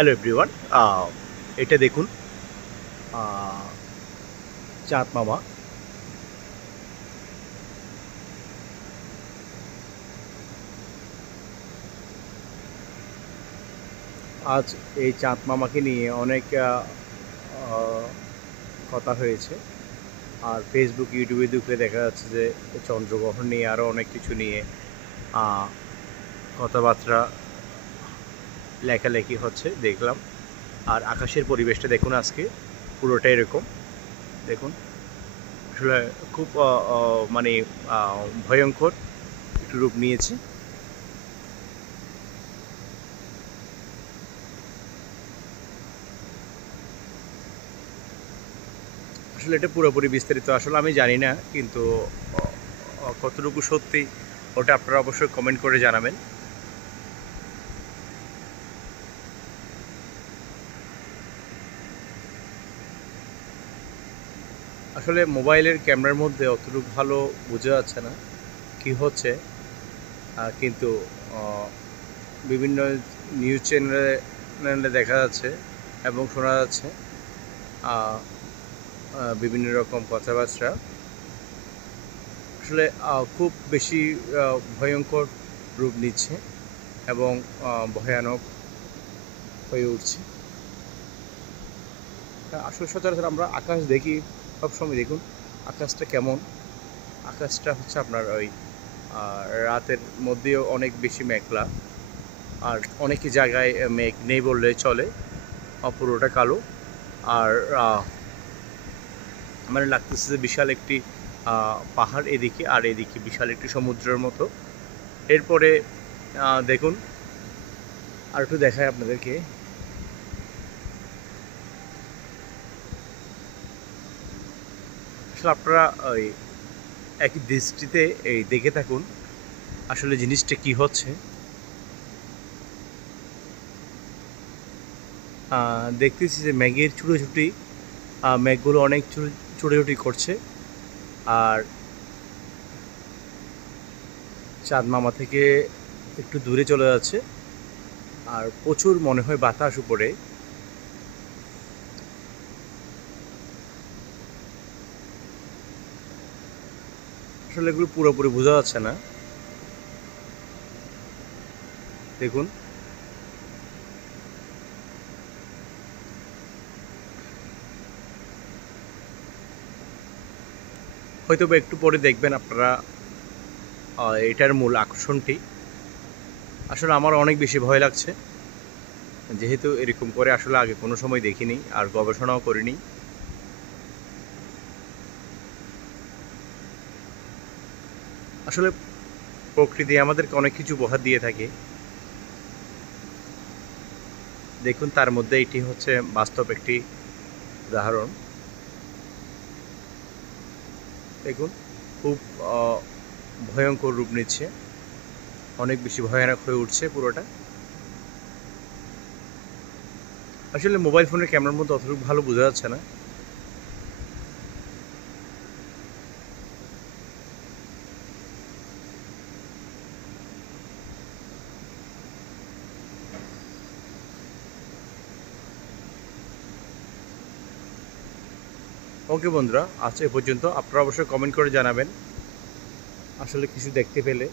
Hello everyone. এটা দেখুন, চাঁদ মামা। আজ এই চাঁদ মামাকে নিয়ে অনেক আহ, কথা হয়েছে। আর ফেসবুক ইউটিউবে ঢুকলে দেখা যাচ্ছে যে চন্দ্রগ্রহণ নিয়ে আরও অনেক কিছু নিয়ে আহ, কথাবার্তা লেখালেখি হচ্ছে দেখলাম। আর আকাশের পরিবেশটা দেখুন, আজকে পুরোটা এরকম দেখুন। আসলে খুব মানে ভয়ঙ্কর একটু রূপ নিয়েছে। আসলে এটা পুরোপুরি বিস্তারিত আসলে আমি জানি না, কিন্তু কতটুকু সত্যি ওটা আপনারা অবশ্যই কমেন্ট করে জানাবেন। আসলে মোবাইলের ক্যামেরার মধ্যে অতটুকু ভালো বোঝা যাচ্ছে না কি হচ্ছে, কিন্তু আহ, বিভিন্ন নিউজ চ্যানেলে দেখা যাচ্ছে এবং শোনা যাচ্ছে আহ, বিভিন্ন রকম কথাবার্তা। আসলে খুব বেশি ভয়ঙ্কর রূপ নিচ্ছে এবং ভয়ানক হয়ে উঠছে। আসলে সচরাচর আমরা আকাশ দেখি সবসময়, দেখুন আকাশটা কেমন। আকাশটা হচ্ছে আপনার ওই রাতের মধ্যেও অনেক বেশি মেঘলা, আর অনেক জায়গায় মেঘ নেই বললে চলে, পুরোটা কালো। আর মানে লাগতেছে যে বিশাল একটি পাহাড় এদিকে, আর এদিকে বিশাল একটি সমুদ্রের মতো। এরপরে দেখুন, আর একটু দেখায় আপনাদেরকে। আসলে আপনারা ওই একই দৃষ্টিতে এই দেখে থাকুন আসলে জিনিসটা কি হচ্ছে। দেখতেছি যে মেঘের ছুটোছুটি, মেঘগুলো অনেক ছুটোছুটি করছে। আর চাঁদ মামা থেকে একটু দূরে চলে যাচ্ছে, আর প্রচুর মনে হয় বাতাস উপরে। আসলে এগুলো পুরোপুরি বোঝা যাচ্ছে না, দেখুন। হয়তো বা একটু পরে দেখবেন আপনারা এটার মূল আকর্ষণটি। আসলে আমার অনেক বেশি ভয় লাগছে, যেহেতু এরকম করে আসলে আগে কোনো সময় দেখিনি আর গবেষণাও করিনি। আসলে প্রকৃতি আমাদেরকে অনেক কিছু উপহার দিয়ে থাকে, দেখুন তার মধ্যে এটি হচ্ছে বাস্তব একটি উদাহরণ। দেখুন খুব ভয়ঙ্কর রূপ নিচ্ছে, অনেক বেশি ভয়ানক হয়ে উঠছে পুরোটা। আসলে মোবাইল ফোনের ক্যামেরার মধ্যে অতটুকু ভালো বোঝা যাচ্ছে না। ওকে বন্ধুরা, আজ এ পর্যন্ত। আপনারা অবশ্যই কমেন্ট করে জানাবেন আসলে কিছু দেখতে পেলে।